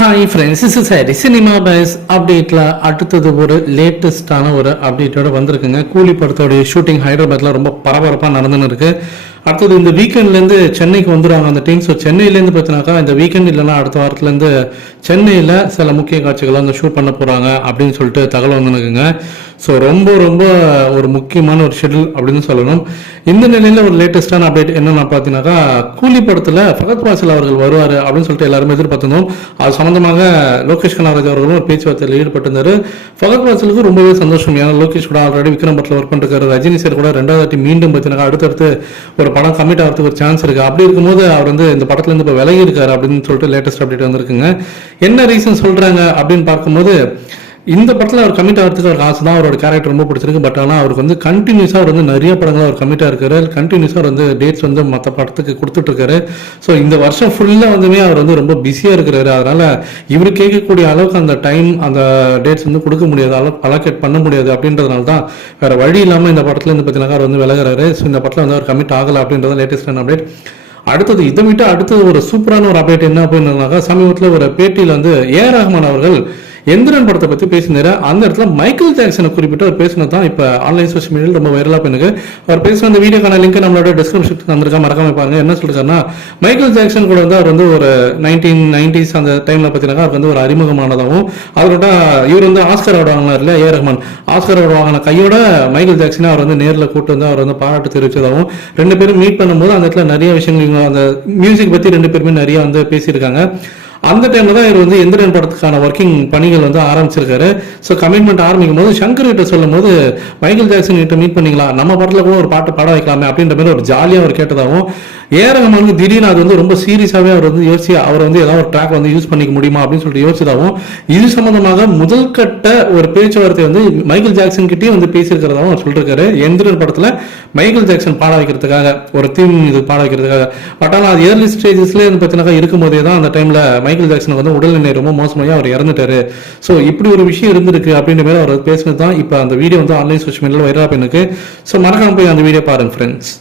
Hi friends is sorry cinema பைஸ் அப்டேட்டில் அடுத்தது ஒரு லேட்டஸ்டான ஒரு அப்டேட்டோட வந்திருக்குங்க. கூலி படத்தோடைய ஷூட்டிங் ஹைதராபாத்தில் ரொம்ப பரபரப்பாக நடந்துன்னு இருக்கு. அடுத்தது இந்த வீக்கெண்ட்லேருந்து சென்னைக்கு வந்துடுவாங்க அந்த டீம் ஸோ சென்னையிலேருந்து பார்த்தினாக்கா இந்த வீக்கெண்ட் இல்லைன்னா அடுத்த வாரத்துலேருந்து சென்னையில் சில முக்கிய காட்சிகளை வந்து ஷூட் பண்ண போகிறாங்க அப்படின்னு சொல்லிட்டு தகவல் வந்துருக்குங்க ஸோ ரொம்ப ரொம்ப ஒரு முக்கியமான ஒரு ஷெட்யூல் அப்படின்னு சொல்லணும். இந்த நிலையில் ஒரு லேட்டஸ்டான அப்டேட் என்னென்னு பார்த்தீங்கன்னாக்கா கூலி படத்தில் ஃபகத் பாசல் அவர்கள் வருவார் அப்படின்னு சொல்லிட்டு எல்லாருமே எதிர்பார்த்திருந்தோம். அது சம்மந்தமாக லோகேஷ் கனகராஜ் அவர்களும் ஒரு பேச்சுவார்த்தையில் ஈடுபட்டிருந்தார். ஃபகத் பாசலுக்கு ரொம்பவே சந்தோஷம். ஏன்னா லோகேஷ் கூட ஆல்ரெடி விக்ரம் படத்தில் ஒர்க் பண்ணிருக்காரு. ரஜினி சார் கூட ரெண்டாவது வாட்டி மீண்டும் பார்த்தீங்கன்னா அடுத்தடுத்து ஒரு படம் கமிட் ஆகிறதுக்கு ஒரு சான்ஸ் இருக்குது அப்படி இருக்கும்போது அவர் வந்து இந்த படத்துலேருந்து இப்போ விலகி இருக்காரு அப்படின்னு சொல்லிட்டு லேட்டஸ்ட் அப்டேட் வந்திருக்குங்க. என்ன ரீசன் சொல்கிறாங்க அப்படின்னு பார்க்கும்போது இந்த படத்தில் அவர் கமிட் ஆகிறதுக்கு அவருக்கு ஆசை தான் அவரோட கேரக்டர் ரொம்ப பிடிச்சிருக்கு. பட் ஆனால் அவருக்கு வந்து கண்டினியூஸாக அவர் வந்து நிறைய படங்கள் அவர் கமிட்டாக இருக்காரு. கண்டினியூஸாக அவர் வந்து டேட்ஸ் வந்து மற்ற படத்துக்கு கொடுத்துட்ருக்காரு ஸோ இந்த வருஷம் ஃபுல்லாக வந்துமே அவர் வந்து ரொம்ப பிஸியாக இருக்கிறாரு. அதனால் இவர் கேட்கக்கூடிய அளவுக்கு அந்த டைம் அந்த டேட்ஸ் வந்து கொடுக்க முடியாது. அளவு அலோகேட் பண்ண முடியாது அப்படின்றதுனால தான் வேறு வழி இல்லாமல் இந்த படத்தில் இந்த பார்த்தீங்கன்னா அவர் வந்து விலகிறாரு. ஸோ இந்த படத்தில் வந்து அவர் கமிட் ஆகலை அப்படின்றது லேட்டஸ்டான அப்டேட் அடுத்தது இதை விட்டு அடுத்தது ஒரு சூப்பரான ஒரு அப்டேட் என்ன அப்படின்னாக்கா சமீபத்தில் ஒரு பேட்டியில் வந்து ஏ ரஹ்மான் அவர்கள் எந்திரன் படத்தை பற்றி பேசினாரு அந்த இடத்துல மைக்கேல் ஜாக்சனை குறிப்பிட்டு அவர் பேசினது தான் இப்போ ஆன்லைன் சோஷியல் மீடியாவில் ரொம்ப வைரலாக பண்ணுங்க அவர் பேசின அந்த வீடியோக்கான லிங்க் நம்மளோட டிஸ்கிரிப்ஷன் வந்திருக்கா மறக்காம பாருங்க. என்ன சொல்றாருன்னா மைக்கேல் ஜாக்சன் கூட வந்து அவர் வந்து ஒரு நைன்டீன் நைன்டிஸ் அந்த டைமில் பார்த்தீங்கன்னா அவர் வந்து ஒரு அறிமுகமானதாகவும் அவரோட இவர் வந்து ஆஸ்கர் அவார்டு வாங்கினார் இல்லையா ஏ ரஹ்மான்? ஆஸ்கர் அவார்டு வாங்கின கையோட மைக்கேல் ஜாக்சனை அவர் வந்து நேரில் கூட்டு வந்து அவர் வந்து பாராட்டு தெரிவிச்சதாகவும் ரெண்டு பேரும் மீட் பண்ணும்போது அந்த இடத்துல நிறைய விஷயங்கள் அந்த மியூசிக் பற்றி ரெண்டு பேருமே நிறைய வந்து பேசியிருக்காங்க. அந்த டைம்ல தான் இவர் வந்து எந்திரன் படத்துக்கான ஒர்க்கிங் பணிகள் வந்து ஆரம்பிச்சிருக்காரு. ஸோ கமிட்மெண்ட் ஆரம்பிக்கும் போது சங்கர் கிட்ட சொல்லும் போது மைக்கேல் ஜாக்சன் கிட்ட மீட் பண்ணிக்கலாம் நம்ம படத்துல கூட ஒரு பாட்டு பாட வைக்கலாமே அப்படின்ற மாதிரி ஒரு ஜாலியாக அவர் கேட்டதாகவும் ஏரகமானுக்கு திடீர்னு அது வந்து ரொம்ப சீரியஸாகவே அவர் வந்து யோசிச்சு அவர் வந்து ஏதாவது ஒரு ட்ராக் வந்து யூஸ் பண்ணிக்க முடியுமா அப்படின்னு சொல்லிட்டு யோசிச்சதாகவும் இது சம்பந்தமாக முதல் கட்ட ஒரு பேச்சுவார்த்தை வந்து மைக்கேல் ஜாக்சன் கிட்டே வந்து பேசியிருக்கிறதாவும் அவர் சொல்லியிருக்காரு எந்திரன் படத்தில் மைக்கேல் ஜாக்சன் பாட வைக்கிறதுக்காக ஒரு தீம் இது பாட வைக்கிறதுக்காக. பட் ஆனால் அது ஏர்லி ஸ்டேஜஸ்லேயே வந்து பார்த்தீங்கன்னா இருக்கும்போதே தான் அந்த டைமில் மைக்கேல் ஜாக்சனுக்கு வந்து உடல்நிலை ரொம்ப மோசமாக அவர் இறந்துட்டாரு. ஸோ இப்படி ஒரு விஷயம் இருந்திருக்கு அப்படின்ற மாதிரி அவர் பேசினது தான் இப்போ அந்த வீடியோ வந்து ஆன்லைன் சோஷியல் மீடியாவில் வைரலாக போயிருக்கு ஸோ மறக்காமல் போய் அந்த வீடியோ பாருங்க ஃப்ரெண்ட்ஸ்